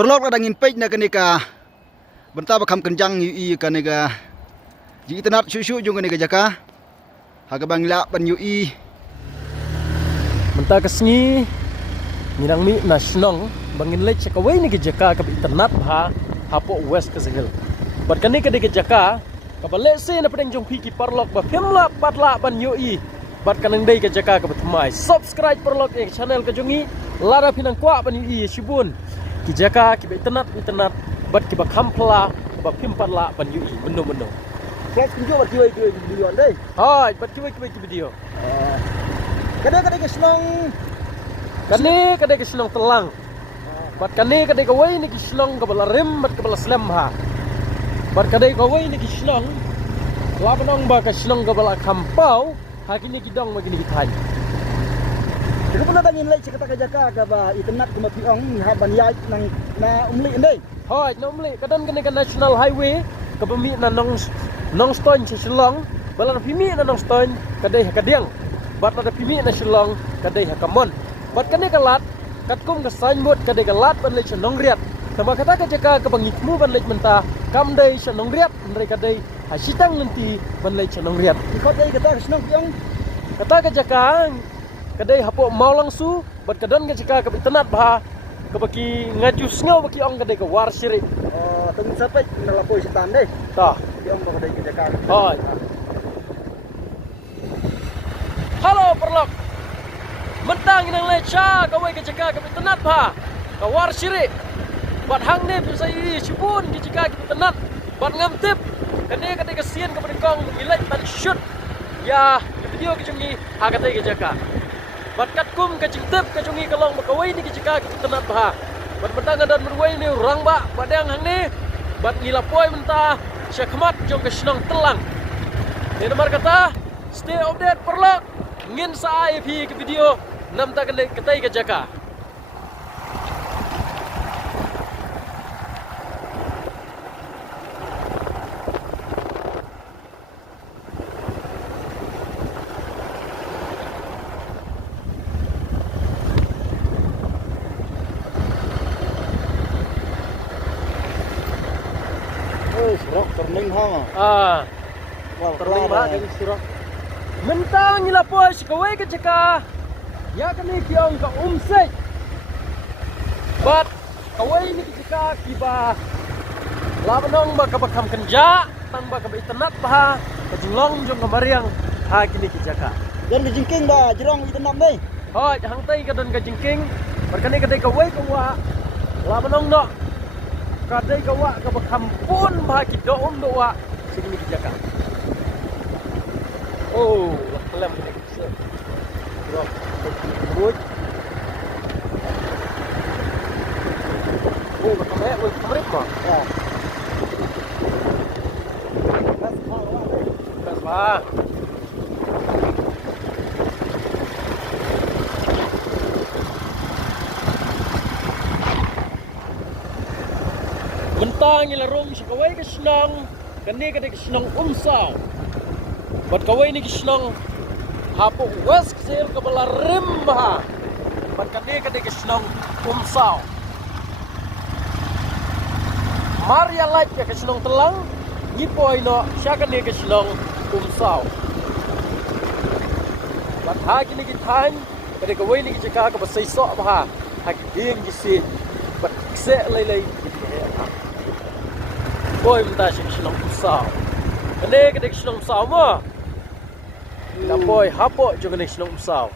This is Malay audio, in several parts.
Perlok ada ngin page na kanika benta bakam kenjang UI kanika ji internet syusyu jung kanika jaka haga bangla ban UI benta kesni minang mi nasional bangin lech kawai ni jaka ka internet ha hapo west ka sehel bat kanika de jaka ka bale se na pedeng jong pi ki perlok ba phemla patla ban UI bat kanang dei ka jaka ka batmai subscribe perlok e channel ka jongi lara pinang kwa ban UI shibun ki jaka ki internet bat ki ba kampla ba pimpatla ban UI bendo flash kunjo bat kiwai video andai hai bat kiwai video kada ke senong kade ke senong telang bat kade ke wai ni ki senong ka bala rim bat ka bala slam ha bat kade ka wai ni ki senong labanong ba ka senong ka bala kampau hakini ki dong magini ki thai. Jadi pun ada ngin lech kata jaka ka ba internet kuma piong ha ban yai nang na umli andai Hai, nomli kadan kene ka national highway ka pemi na nong ston si Shillong bala pimi na nong ston kadai ha kadiang bat ada pimi na Shillong kadai ha kamon bat kene ka lat katkum ka signboard kadai ka lat ban lech nong riat sama kata ka jaka ka bangitmu ban lech menta kam dai sa nong riat ndai kadai ha sitang nanti ban lech nong riat ikot dai kata senong piong kata ka jaka kadai hapo mau langsu bat kadan ka jaka ka internet bah ka baki ngajus ngau baki ong kadai ka war syirik tengah sampai nalapoi setan deh tah piong ba kadai ke jaka hai halo perlok mentang inang lecha kawai ke jaka ke internet bah ka war syirik bat hang ne bisa iri sibun ke jaka ke internet bat ngamtip kadai kesian ke pedekong ilai ban shoot ya video ke jungi ha kadai ke jaka bat katkum ke jingtip ke jungi kalong bakawai ni ke jaka ke internet bah bat mentang dan berwai ni orang ba badang hang ni bat ngilapoi mentah syakmat jong ke senang telang ni nomor kata stay update perlok ngin sa IP ke video nam ta ketai ke jaka serok turning ha wah terling ba dari sirok mentang ngilapoi sikawai ke jaka ya kani kiong ka umsek bat kawai ni ke jaka kiba labanong ba kabakam kenja tang ba ka internet bah kajinglong jong kamariang ha kini ke jaka dan ke jingking ba jerong internet deh hoi hang tai ka don ka jingking berkani kadai kawai ka wa labanong no kadai ka wa ka bakam pun bah ki doom do wa sikini ke jaka oh lem Bro, buat. Oh, kemarin kok. ya Kas bah. Mentang ilarom sa kawai ka senang, kani ka senang umsaw. Bat kawai ni ka senang hapo west sel ka bala rimba bat kami kadai ke senong umsaw Maria like ya ke senong telang ngipoi no sya kadai ke senong umsaw bat ha kini ki than kadai ka wei ni ki jaka ka basai so ba ha ki ding ki si bat se lai boy mta sya ke senong umsaw kadai ke senong umsaw mo Lapoy hapo juga nih senong umsaw.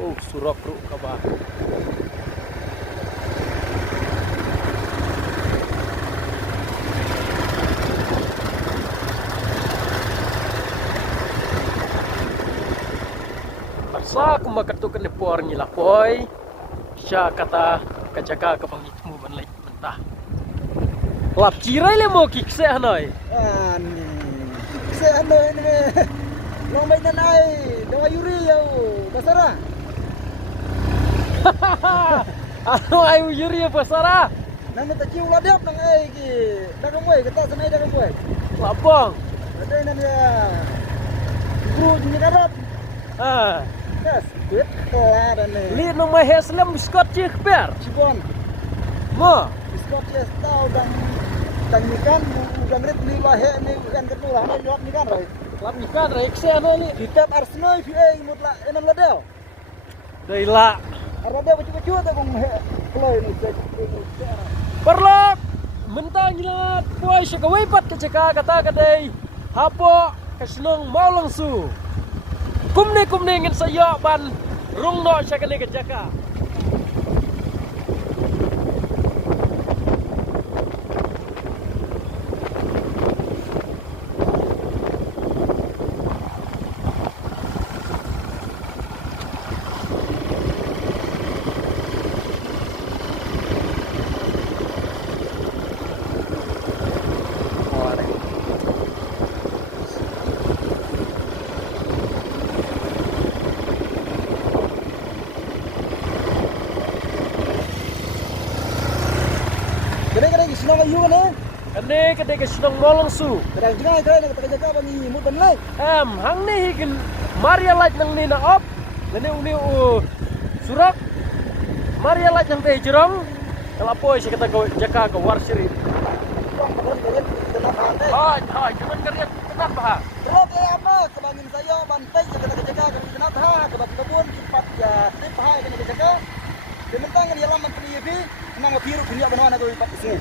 Oh surok ru kaba. Asa aku makatukan ni por ni lapoy. Siya kata kajaka kabangitmu banlay mentah. Lap cirai le mo kikse hanoi. kikse hanoi ni long mai nanai dawa yuri yo basara ano ayu yuri basara nang ta ciu ladap nang ai ki dagang boy kata sanai dagang boy lapang ada nan ya guru ni karap Li no mai heslem biskot cik per. Cibon. Mo. Scott Chesta udang ikan udang red ni lahe ni ikan kenulah ni jawab ikan rai. Lap ikan ra eksen ni. Ditap Arsenal VA mutla enan ladel. Dai la. Arada baju-baju ta kong he kloy ni cek. Perlok. Mentang ngilat poi syakawai pat ke ceka kata kadai. Hapo kasinong mau langsu. Kumne ngin sayo ban rung no syakane ke jaka. Kadang-kadang senang ayu kan eh. Kane kadai kasinong mau langsu. Kadang jangan kira nak jaga bani mut ban lai. Hang ni hikin Maria light nang ni na op. Lani uni surak. Maria light nang teh jerong. Kalau poi si kata jaka ke warsiri. Hai, jangan keriat kenapa? Terus ya apa kebangin saya ban pai jaga kami kenapa kebab kebun cepat ya tip hai kena jaga. Sementara di alam menteri ini nang biru dunia benar nak lipat sini.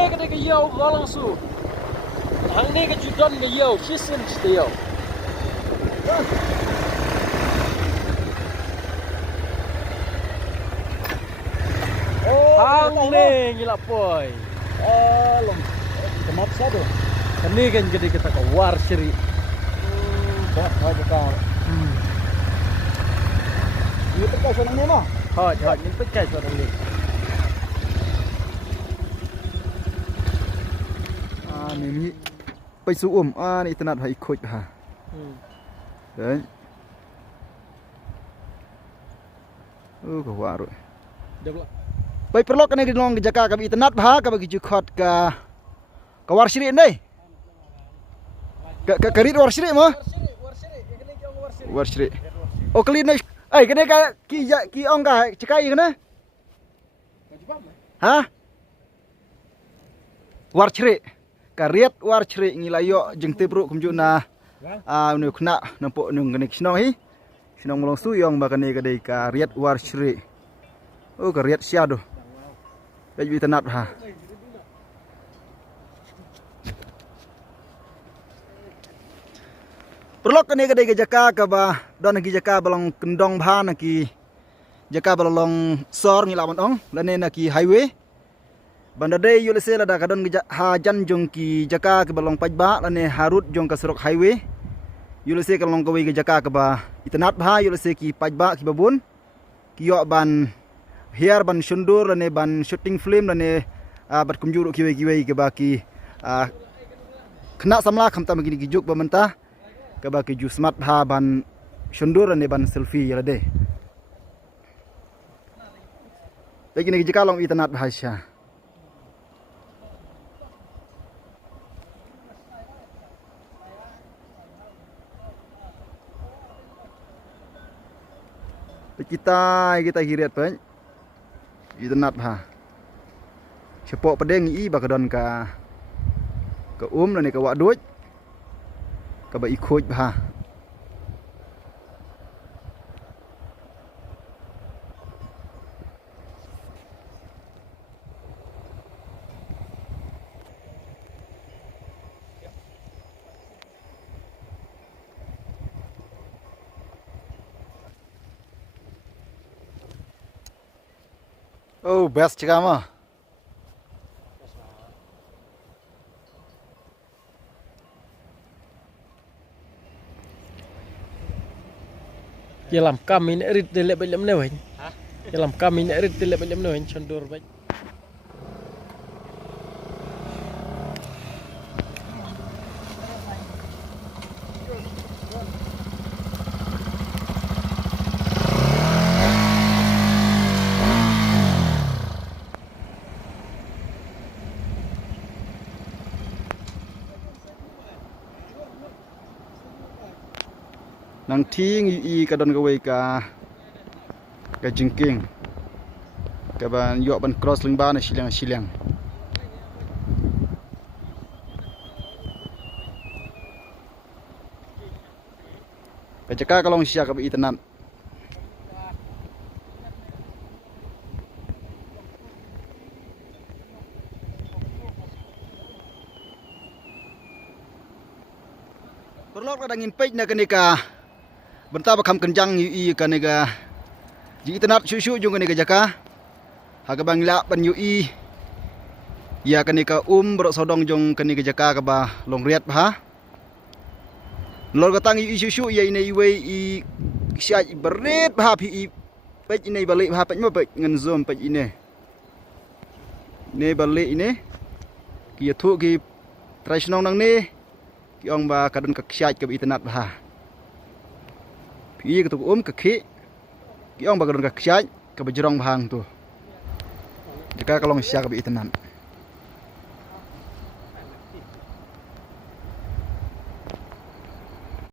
Kadai ke yau mau langsu. Hang ni ke judon ke yau, kisin ke yau. Hang ni ngila poi. Long. Kenapa satu? Kani kan jadi kita ke warsiri. Buat aja kau. Ini terkait soal ni mah. Hot, ni pekai suara ni. Niไปสู่นี่ถนัดให้คุยฮะเด้ก็ว่าrồi Develop. ไปประลอกกันในลองกิจการกับอินเทอร์เน็ตพากับกิจคอดกับวาร์ชิรินี่กับริดวาร์ชิริมั้งวาร์ชิริโอ้คลีนนี่ไอ้กันนี่กับกี่องกับจิกายกันนะฮะวาร์ชิริkariat war ceri ngilayo jeng tebru kumjuna nu kena nampak nung kene sinong hi sinong molong su yong bakane kadai kariat war ceri kariat siado baju tanat ha perlok kene kadai ke jaka ka ba don ki jaka balong kendong bha na ki jaka balong sor ngilawan ong lane na ki highway Bandadai yulese lada kadon hajan jong ki jaka ke balong pajba lane harut jong ka serok highway yulese kalong kawe ke jaka ke ba itanat bha yulese ki pajba ki babun ki yo ban hiar ban sundur lane ban shooting film lane bat kumjuru ki ke ba ki kena samla khamta magi ki juk ba mentah ke ba ki ju smart bha ban sundur lane ban selfie yalade begini ki jaka long itanat bha sya kita hiriat pen itanat ha sepok pedeng i bakadon ka lani ka wak duit ka ba ikut ha Oh, best cakap mah. Dalam kami nak rit delek balik mana wen? Dalam kami nak rit delek balik mana wen? Condur baik. nang ting i kadon gawe ka jingking ka ban yok ban cross ling ba na silang ka jaka kalong sia ka bi tenan perlok na dangin pej na kanika benta bakam kenjang ui kanika ji tenat susu jung kanika jaka haga bangla ban ui ya kanika brok sodong jong kanika jaka ka ba long riat ba lor gatang ui susu ya ine iwe i sia berit ba pi pej ine balik ba pej ma pej ngan zom pej ine ne balik ine ki thu ki tradisional nang ne ki ong ba kadon ka ksiat ka internet ba pi ka tu ka khi ki ong ba kadon ka ksiat ka bajrong bhang tu jika kalong sia ka internet